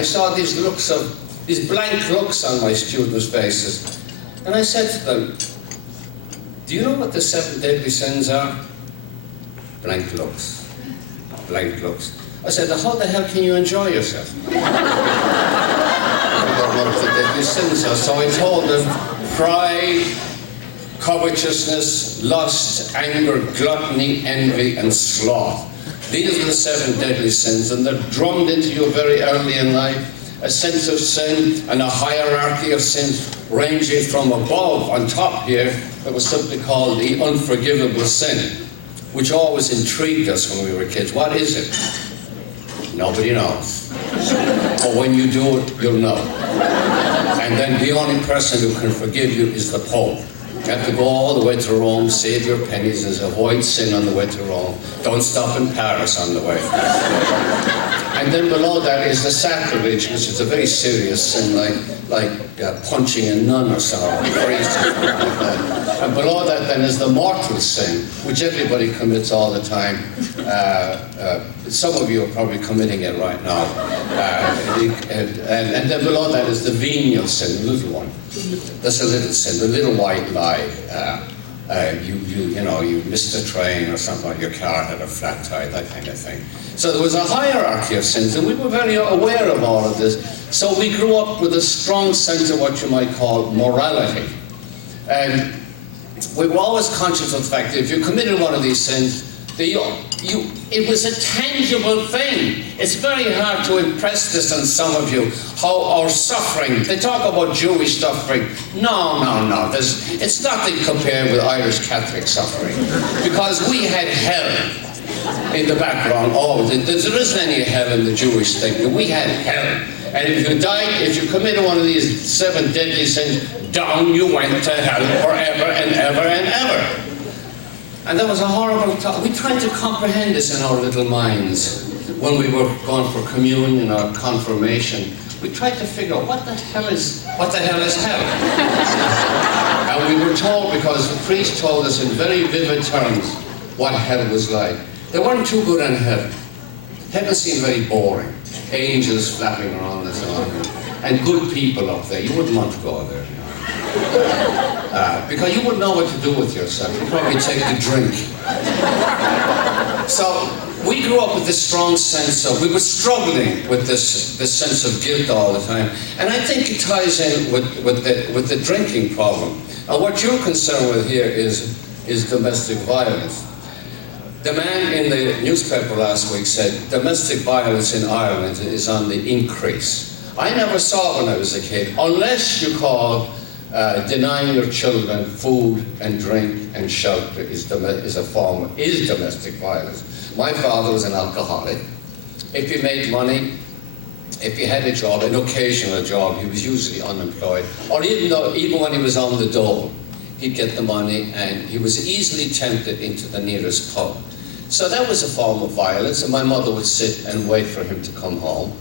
I saw these blank looks on my students' faces. And I said to them, do you know what the 7 deadly sins are? Blank looks. Blank looks. I said, how the hell can you enjoy yourself? I don't know what the deadly sins are. So I told them, pride, covetousness, lust, anger, gluttony, envy, and sloth. These are the 7 deadly sins, and they're drummed into you very early in life. A sense of sin and a hierarchy of sins ranging from above, on top here, there was something called the unforgivable sin, which always intrigued us when we were kids. What is it? Nobody knows. But when you do it, you'll know. And then the only person who can forgive you is the Pope. You have to go all the way to Rome, save your pennies, there's a white sin on the way to Rome. Don't stop in Paris on the way. And then below that is the sacrilege, which is a very serious sin, like punching a nun or something. And below that then is the mortal sin, which everybody commits all the time. Some of you are probably committing it right now. And then below that is the venial sin, the little one. That's a little sin, the little white lie. You missed a train or something, your car had a flat tire, that kind of thing. So there was a hierarchy of sins, and we were very aware of all of this. So we grew up with a strong sense of what you might call morality. And we were always conscious of the fact that if you committed one of these sins, it was a tangible thing. It's very hard to impress this on some of you, how our suffering, they talk about Jewish suffering. No. It's nothing compared with Irish Catholic suffering. Because we had hell in the background. There isn't any hell in the Jewish thing, but we had hell. And if you died, if you committed one of these 7 deadly sins, down you went to hell forever and ever and ever. And that was a horrible thought. We tried to comprehend this in our little minds when we were going for communion or confirmation. We tried to figure out what the hell is hell? And we were told, because the priest told us in very vivid terms what hell was like. They weren't too good on heaven. Heaven seemed very boring. Angels flapping around and so on. And good people up there. You wouldn't want to go there. Because you wouldn't know what to do with yourself. You'd probably take the drink. So we grew up with this strong sense of, we were struggling with this sense of guilt all the time. And I think it ties in with the drinking problem. And what you're concerned with here is domestic violence. The man in the newspaper last week said domestic violence in Ireland is on the increase. I never saw it when I was a kid, unless you call denying your children food and drink and shelter is domestic violence. My father was an alcoholic. If he made money, if he had a job, an occasional job, he was usually unemployed. Or even when he was on the dole, he'd get the money, and he was easily tempted into the nearest pub. So that was a form of violence, and my mother would sit and wait for him to come home.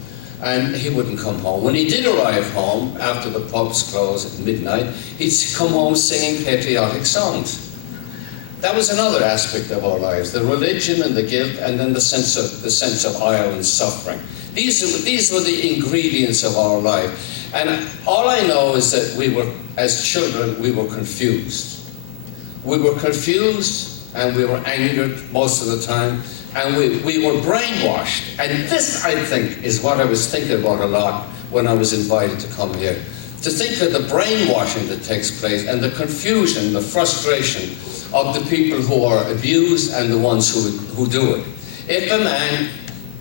And he wouldn't come home. When he did arrive home, after the pubs closed at midnight, he'd come home singing patriotic songs. That was another aspect of our lives, the religion and the guilt, and then the sense of ire and suffering. These were the ingredients of our life. And all I know is that as children, we were confused. We were confused, and we were angered most of the time. And we were brainwashed. And this, I think, is what I was thinking about a lot when I was invited to come here. To think of the brainwashing that takes place and the confusion, the frustration of the people who are abused and the ones who do it. If a man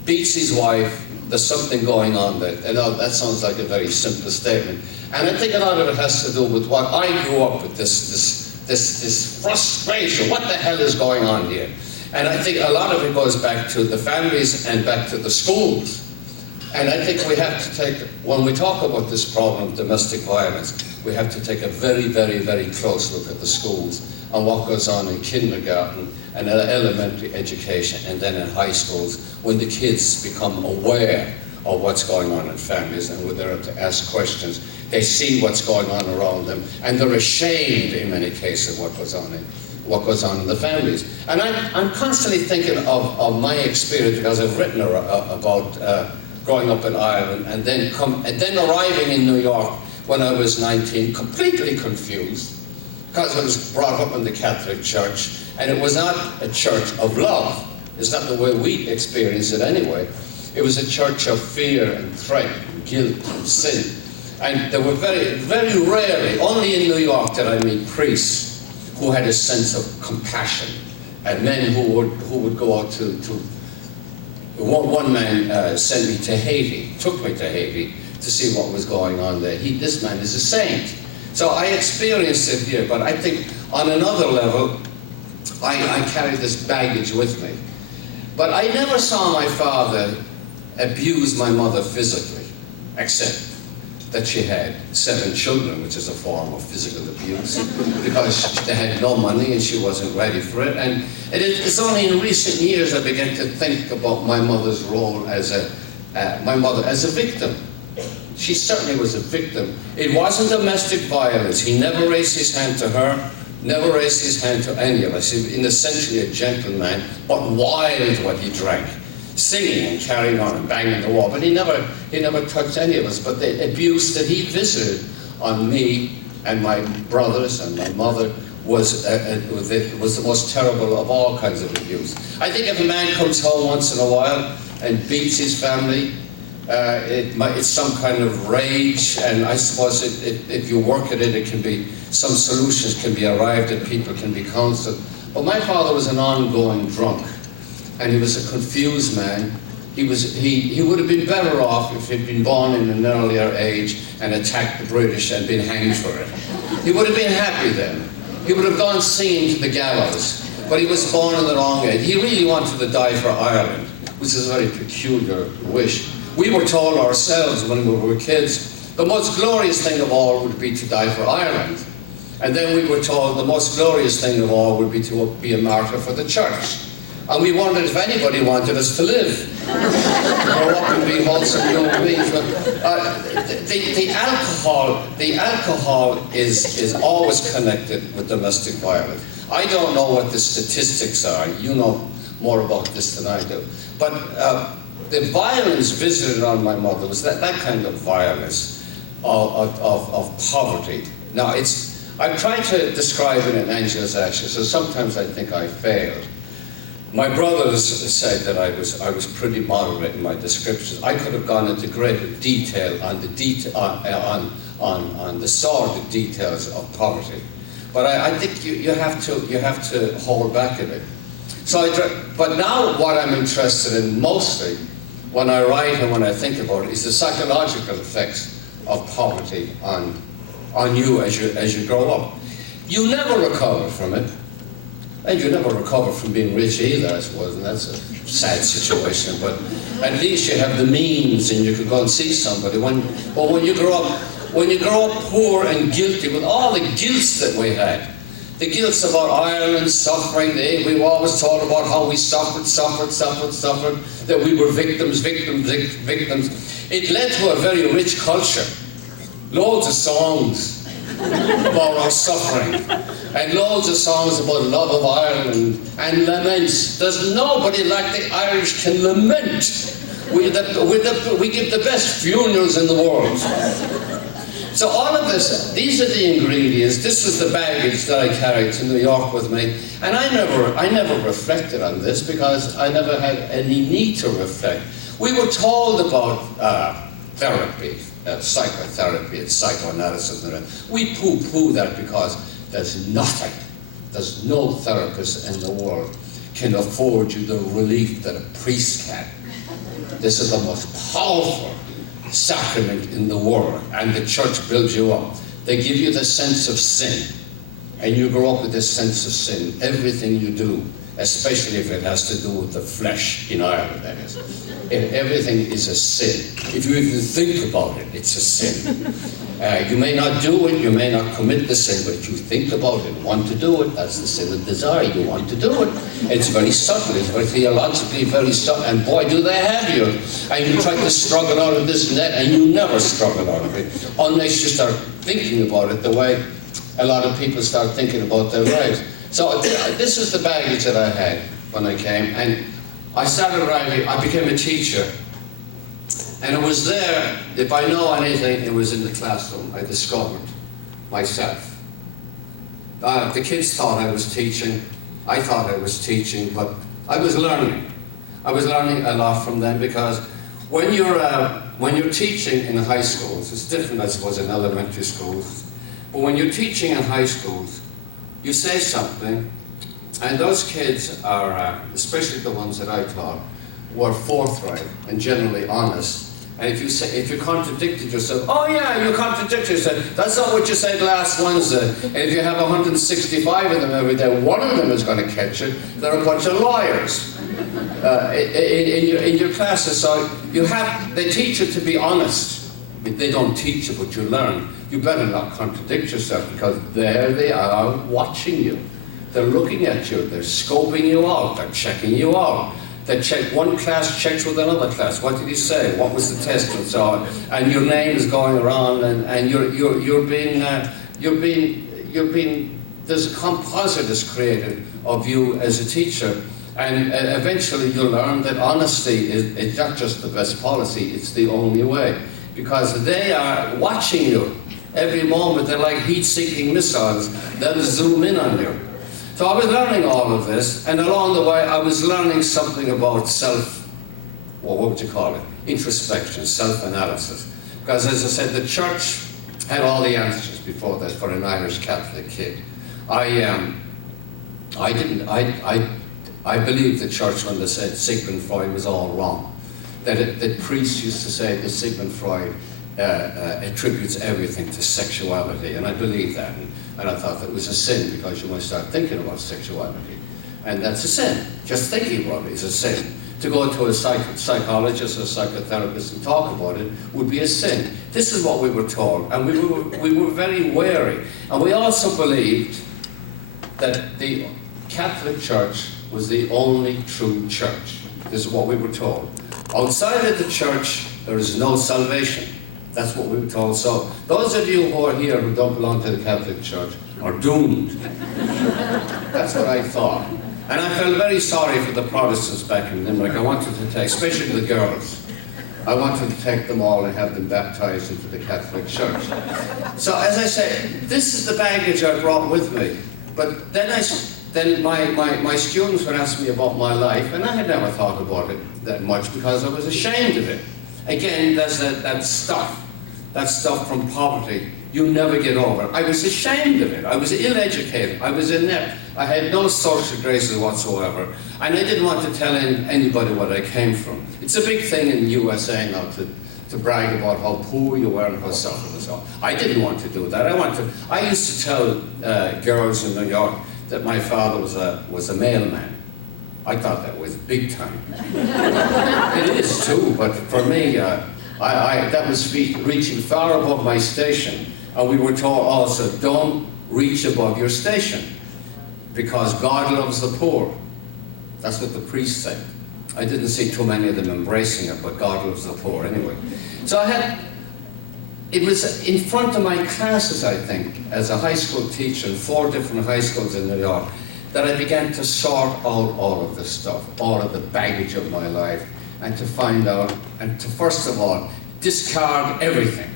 beats his wife, there's something going on there. And that sounds like a very simple statement. And I think a lot of it has to do with what I grew up with, this frustration. What the hell is going on here? And I think a lot of it goes back to the families and back to the schools. And I think we have to take, when we talk about this problem of domestic violence, we have to take a very, very, very close look at the schools and what goes on in kindergarten and elementary education and then in high schools when the kids become aware of what's going on in families and when they're to ask questions. They see what's going on around them and they're ashamed in many cases of what goes on in the families. And I'm constantly thinking of my experience because I've written about growing up in Ireland, and then arriving in New York when I was 19, completely confused, because I was brought up in the Catholic Church, and it was not a church of love. It's not the way we experience it anyway. It was a church of fear and threat, and guilt and sin. And there were very, very rarely, only in New York, did I meet priests who had a sense of compassion, and men who would go out to one man sent me to Haiti, took me to Haiti to see what was going on there. This man is a saint. So I experienced it here, but I think on another level, I carry this baggage with me. But I never saw my father abuse my mother physically, except that she had 7 children, which is a form of physical abuse, because they had no money and she wasn't ready for it. And it's only in recent years I began to think about my mother's role as a victim. She certainly was a victim. It wasn't domestic violence. He never raised his hand to her, never raised his hand to any of us. He was essentially a gentleman, but wild what he drank, singing and carrying on and banging the wall. But he never touched any of us. But the abuse that he visited on me and my brothers and my mother was the most terrible of all kinds of abuse. I think if a man comes home once in a while and beats his family, it's some kind of rage, and I suppose if you work at it, it can be, some solutions can be arrived at, people can be counseled. But my father was an ongoing drunk, and he was a confused man. He would have been better off if he'd been born in an earlier age and attacked the British and been hanged for it. He would have been happy then. He would have gone singing to the gallows, but he was born in the wrong age. He really wanted to die for Ireland, which is a very peculiar wish. We were told ourselves when we were kids, the most glorious thing of all would be to die for Ireland. And then we were told the most glorious thing of all would be to be a martyr for the church. And we wondered if anybody wanted us to live, grow up and be wholesome human beings. But the alcohol is always connected with domestic violence. I don't know what the statistics are. You know more about this than I do. But the violence visited on my mother was that kind of violence of poverty. Now, I've tried to describe it in Angela's Ashes, so sometimes I think I failed. My brothers said that I was pretty moderate in my descriptions. I could have gone into greater detail on the sordid details of poverty, but I think you have to hold back a bit. But now what I'm interested in mostly, when I write and when I think about it, is the psychological effects of poverty on you as you grow up. You never recover from it. And you never recover from being rich either, I suppose, and that's a sad situation. But at least you have the means and you can go and see somebody. But when you grow up poor and guilty, with all the guilts that we had, the guilts about Ireland suffering, we were always told about how we suffered, that we were victims. It led to a very rich culture. Loads of songs about our suffering, and loads of songs about love of Ireland, and laments. There's nobody like the Irish can lament. We give the best funerals in the world. So all of this, these are the ingredients. This is the baggage that I carried to New York with me, and I never reflected on this because I never had any need to reflect. We were told about therapy, psychotherapy and psychoanalysis, and we poo-poo that because there's no therapist in the world can afford you the relief that a priest can. This is the most powerful sacrament in the world, and the church builds you up. They give you the sense of sin, and you grow up with this sense of sin. Everything you do, especially if it has to do with the flesh, in Ireland that is. Everything is a sin. If you even think about it, it's a sin. You may not do it, you may not commit the sin, but if you think about it, want to do it, that's the sin of desire. You want to do it. It's very subtle, it's very theologically very subtle, and boy, do they have you. And you try to struggle out of this net, and you never struggle out of it, unless you start thinking about it the way a lot of people start thinking about their lives. So this is the baggage that I had when I came, and I started writing. I became a teacher And it was there, if I know anything, it was in the classroom. I discovered myself. The kids thought I was teaching. I thought I was teaching, but I was learning. I was learning a lot from them, because when you're teaching in high schools, it's different, I suppose, in elementary schools. But when you're teaching in high schools, you say something, and those kids are, especially the ones that I taught, were forthright and generally honest. And if you contradicted yourself, oh yeah, you contradicted yourself. That's not what you said last Wednesday. And if you have 165 of them every day, one of them is going to catch it. They're a bunch of liars in your classes. So they teach you to be honest. They don't teach you, but you learn. You better not contradict yourself, because there they are watching you. They're looking at you. They're scoping you out. They're checking you out. They check, one class checks with another class. What did he say? What was the test, and so on? And your name is going around, and you're being. There's a composite that's created of you as a teacher, and eventually you'll learn that honesty is not just the best policy; it's the only way, because they are watching you every moment. They're like heat-seeking missiles. They'll zoom in on you. So I was learning all of this, and along the way I was learning something about what would you call it? Introspection, self-analysis. Because as I said, the church had all the answers before that for an Irish Catholic kid. I believed the church when they said Sigmund Freud was all wrong. That priests used to say that Sigmund Freud attributes everything to sexuality, and I believe that. And I thought that was a sin, because you might start thinking about sexuality. And that's a sin. Just thinking about it is a sin. To go to a psychologist or a psychotherapist and talk about it would be a sin. This is what we were told, and we were very wary. And we also believed that the Catholic Church was the only true church. This is what we were told. Outside of the church, there is no salvation. That's what we were told. So those of you who are here who don't belong to the Catholic Church are doomed. That's what I thought. And I felt very sorry for the Protestants back in Limerick. I wanted to take, especially the girls, I wanted to take them all and have them baptized into the Catholic Church. So as I say, this is the baggage I brought with me. But then my students would ask me about my life, and I had never thought about it that much, because I was ashamed of it. Again, there's that stuff from poverty you never get over. I was ashamed of it. I was ill-educated. I was inept. I had no social graces whatsoever. And I didn't want to tell anybody where I came from. It's a big thing in the USA now to brag about how poor you were and how suffering and so on. I didn't want to do that. I used to tell girls in New York that my father was a mailman. I thought that was big time. It is too, but for me, that was reaching far above my station. And we were told also, don't reach above your station, because God loves the poor. That's what the priests said. I didn't see too many of them embracing it, but God loves the poor anyway. So it was in front of my classes, I think, as a high school teacher in 4 different high schools in New York, that I began to sort out all of this stuff, all of the baggage of my life, and to find out, and to first of all, discard everything.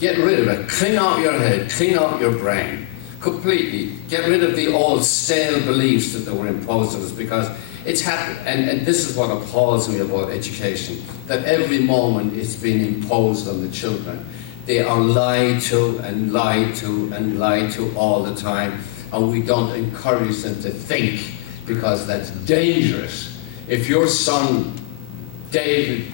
Get rid of it. Clean out your head, clean out your brain, completely. Get rid of the old stale beliefs that were imposed on us, because it's happened, and this is what appalls me about education, that every moment it's being imposed on the children. They are lied to and lied to and lied to all the time, and we don't encourage them to think, because that's dangerous. If your son, David,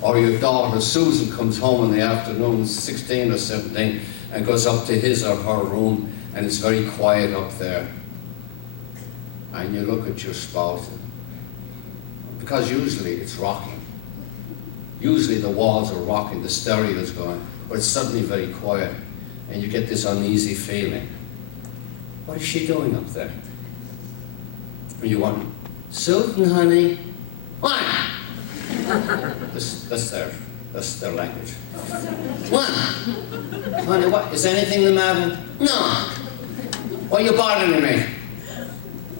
or your daughter, Susan, comes home in the afternoon, 16 or 17, and goes up to his or her room, and it's very quiet up there, and you look at your spouse, because usually it's rocking. Usually the walls are rocking, the stereo is going, but it's suddenly very quiet, and you get this uneasy feeling. What is she doing up there? And you want, Susan, honey, what? That's their language. What? Honey, what? Is anything the matter? No. Why are you bothering me?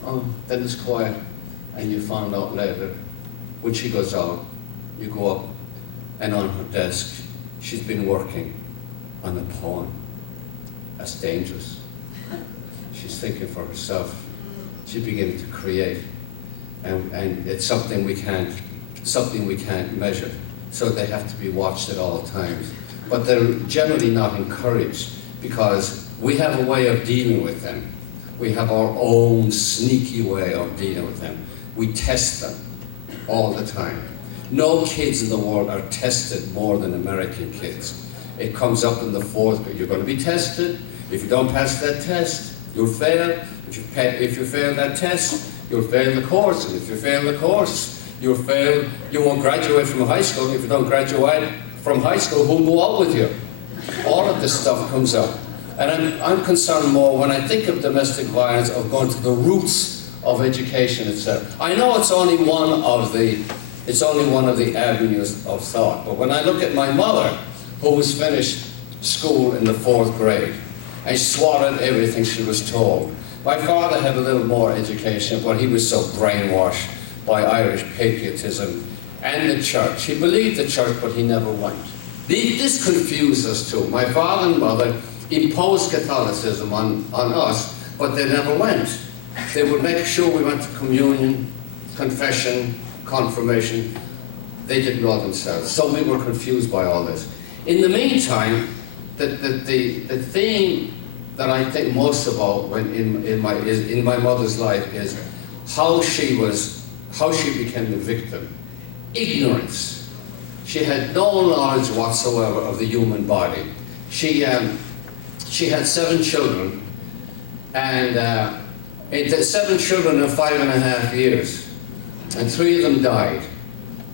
Oh, then it's quiet, and you find out later, when she goes out, you go up, and on her desk, she's been working on a poem. That's dangerous. She's thinking for herself. She's beginning to create. And it's something we can't measure. So they have to be watched at all times. But they're generally not encouraged because we have a way of dealing with them. We have our own sneaky way of dealing with them. We test them all the time. No kids in the world are tested more than American kids. It comes up in the 4th grade. You're going to be tested. If you don't pass that test, you'll fail. If you fail that test, you'll fail the course. And if you fail the course, you won't graduate from high school. If you don't graduate from high school, who'll go out with you? All of this stuff comes up. And I'm concerned more when I think of domestic violence of going to the roots of education itself. I know it's only one of the avenues of thought. But when I look at my mother, who was finished school in the 4th grade, and swallowed everything she was told. My father had a little more education, but he was so brainwashed by Irish patriotism and the church. He believed the church, but he never went. This confused us too. My father and mother imposed Catholicism on us, but they never went. They would make sure we went to communion, confession, confirmation. They didn't go themselves. So we were confused by all this. In the meantime, the theme that I think most about in my mother's life is how she became a victim. Ignorance. She had no knowledge whatsoever of the human body. She had 7 children, and it had 7 children in 5.5 years, and 3 of them died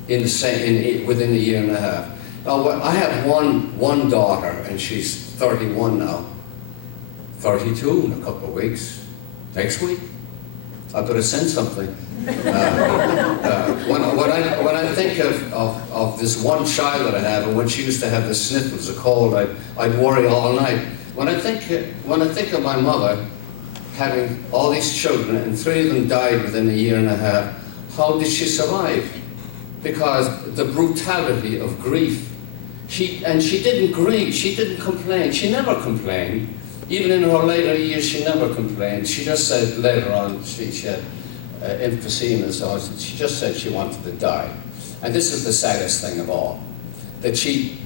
within a year and a half. Now I have one daughter, and she's 31 now. 32 in a couple of weeks. Next week, I better send something. When I think of this one child that I have, and when she used to have the sniffles, the cold, I'd worry all night. When I think of my mother having all these children, and 3 of them died within a year and a half, how did she survive? Because the brutality of grief. She didn't grieve. She didn't complain. She never complained. Even in her later years, she never complained. She just said later on, she had emphysema, so she just said she wanted to die. And this is the saddest thing of all, that she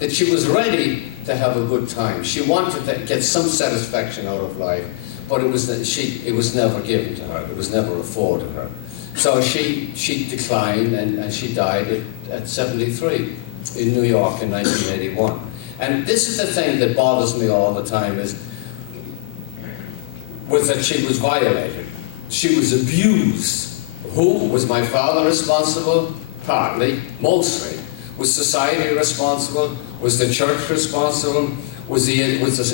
was ready to have a good time. She wanted to get some satisfaction out of life, but it was never given to her. It was never afforded her. So she declined, and she died at 73 in New York in 1981. And this is the thing that bothers me all the time was that she was violated. She was abused. Who? Was my father responsible? Partly, mostly. Was society responsible? Was the church responsible? Was the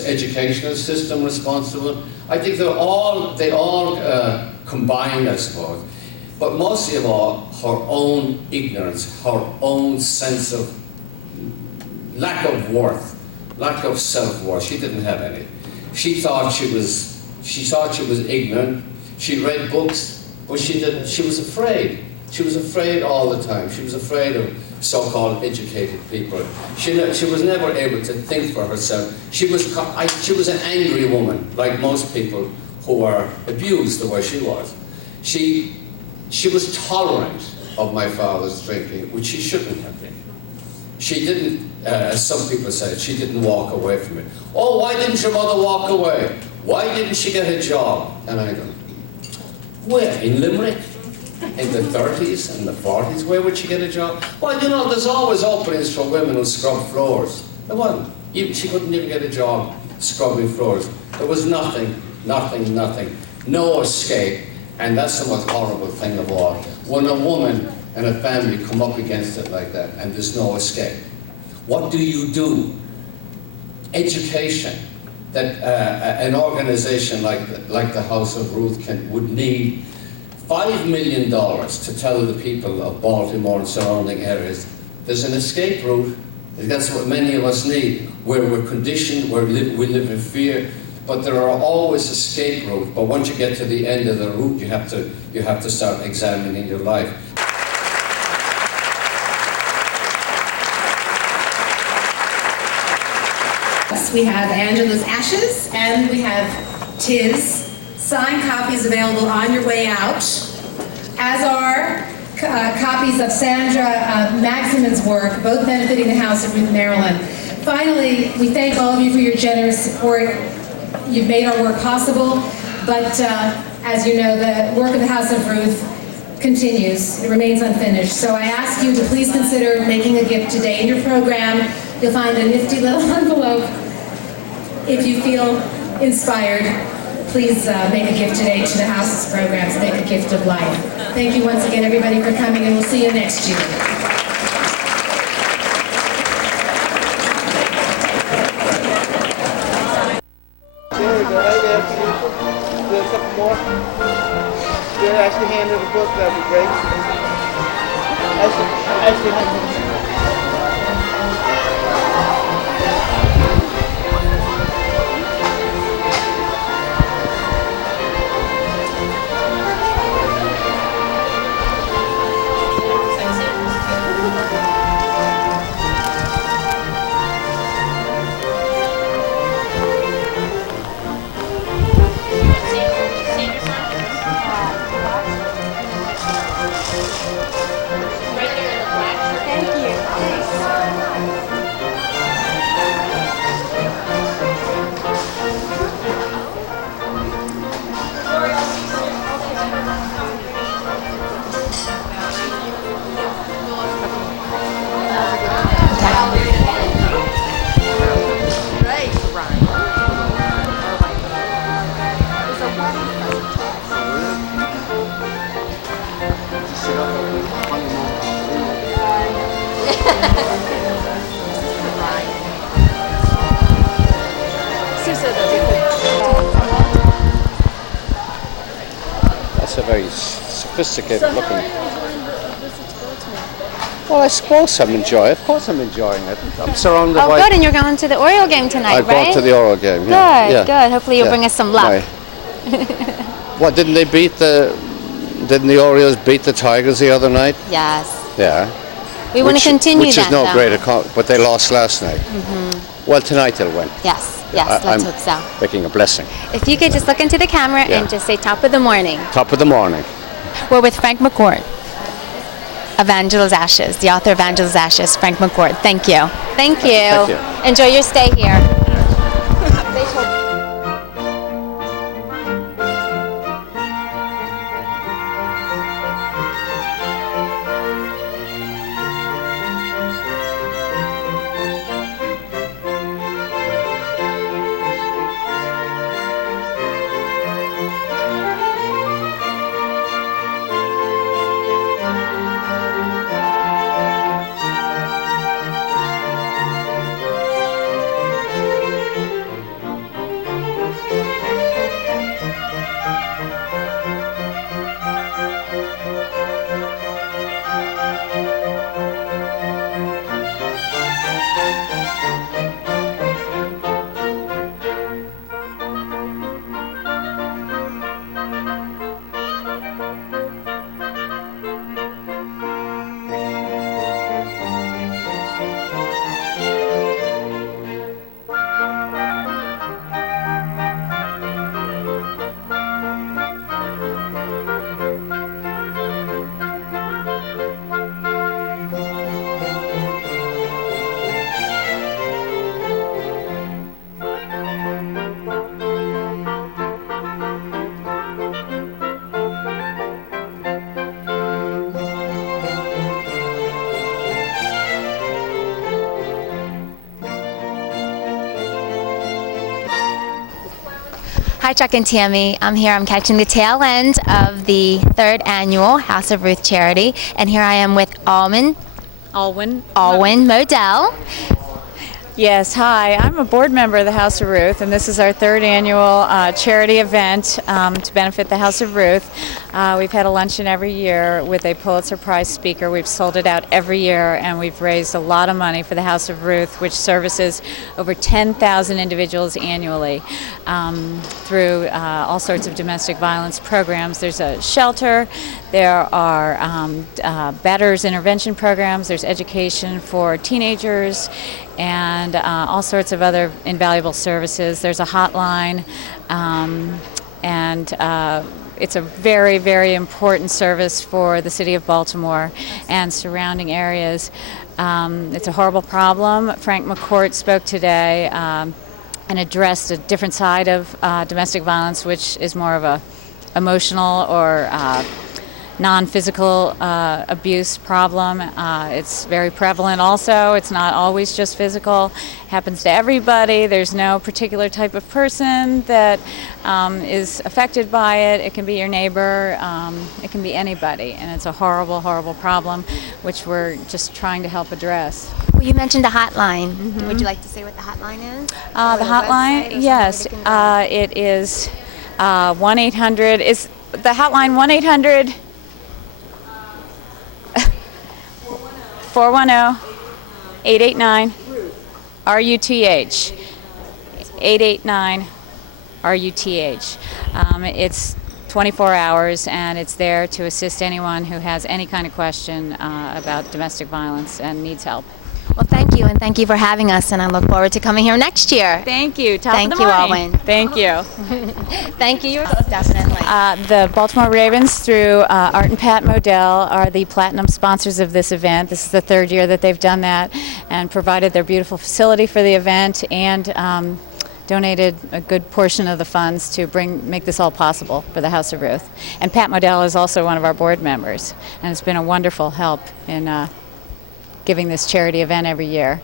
educational system responsible? I think they all combined, I suppose. But mostly of all, her own ignorance, her own sense of lack of worth, lack of self-worth. She didn't have any. She thought she was ignorant. She read books, but she didn't. She was afraid. She was afraid all the time. She was afraid of so-called educated people. She was never able to think for herself. She was an angry woman, like most people who are abused the way she was. She was tolerant of my father's drinking, which she shouldn't have been. She didn't, as some people say, she didn't walk away from it. Oh, why didn't your mother walk away? Why didn't she get a job? And I go, where? In Limerick? In the 30s and the 40s? Where would she get a job? Well, there's always openings for women who scrub floors. There wasn't. She couldn't even get a job scrubbing floors. There was nothing. No escape. And that's the most horrible thing of all. When a woman and a family come up against it like that, and there's no escape. What do you do? Education. That an organization like the House of Ruth would need $5 million to tell the people of Baltimore and surrounding areas there's an escape route. That's what many of us need, where we're conditioned, where we live in fear, but there are always escape routes. But once you get to the end of the route, you have to start examining your life. We have Angela's Ashes and we have Tis. Signed copies available on your way out, as are copies of Sandra Maximin's work, both benefiting the House of Ruth, Maryland. Finally, we thank all of you for your generous support. You've made our work possible, but as you know, the work of the House of Ruth continues. It remains unfinished. So I ask you to please consider making a gift today in your program. You'll find a nifty little envelope. If you feel inspired, please make a gift today to the House's programs. Make a gift of life. Thank you once again, everybody, for coming, and we'll see you next year. Do a couple more. Jerry, actually hand her the book, that'd be great. Actually, That's a very sophisticated looking. Well, I suppose I'm enjoying it. Of course I'm enjoying it. I'm surrounded by... Oh, good, and you're going to the Oriole game tonight, I'm right? going to the Oriole game, yeah. Good, good. Hopefully you'll bring us some luck. What, didn't the Orioles beat the Tigers the other night? Yes. Yeah. We want to continue which that, is no though. great, but they lost last night. Well, tonight they'll win. Yes, yes, let's hope so. Making a blessing. If you could just look into the camera and just say top of the morning. Top of the morning. We're with Frank McCourt of Angela's Ashes, the author of Angela's Ashes, Frank McCourt. Thank you. Thank you. Thank you. Enjoy your stay here. Hi, Chuck and Tammy. I'm here. I'm catching the tail end of the 3rd annual House of Ruth charity, and here I am with Alwyn Modell. Yes, hi. I'm a board member of the House of Ruth, and this is our 3rd annual charity event to benefit the House of Ruth. We've had a luncheon every year with a Pulitzer Prize speaker. We've sold it out every year, and we've raised a lot of money for the House of Ruth, which services over 10,000 individuals annually through all sorts of domestic violence programs. There's a shelter, there are betters intervention programs, there's education for teenagers, and all sorts of other invaluable services. There's a hotline, and it's a very, very important service for the city of Baltimore and surrounding areas. It's a horrible problem. Frank McCourt spoke today and addressed a different side of domestic violence, which is more of a emotional or non-physical abuse problem. It's very prevalent also. It's not always just physical. It happens to everybody. There's no particular type of person that is affected by it. It can be your neighbor. It can be anybody. And it's a horrible, horrible problem, which we're just trying to help address. Well, you mentioned a hotline. Would you like to say what the hotline is? The hotline, yes. It is 1-800. Is the hotline 1-800? 410-889 RUTH 889 RUTH. It's 24 hours, and it's there to assist anyone who has any kind of question about domestic violence and needs help. Well, thank you, and thank you for having us, and I look forward to coming here next year. Thank you. Thank you, Alwyn. Thank you. Thank you, definitely. The Baltimore Ravens, through Art and Pat Modell, are the platinum sponsors of this event. This is the third year that they've done that and provided their beautiful facility for the event, and donated a good portion of the funds to make this all possible for the House of Ruth. And Pat Modell is also one of our board members, and it's been a wonderful help in giving this charity event every year.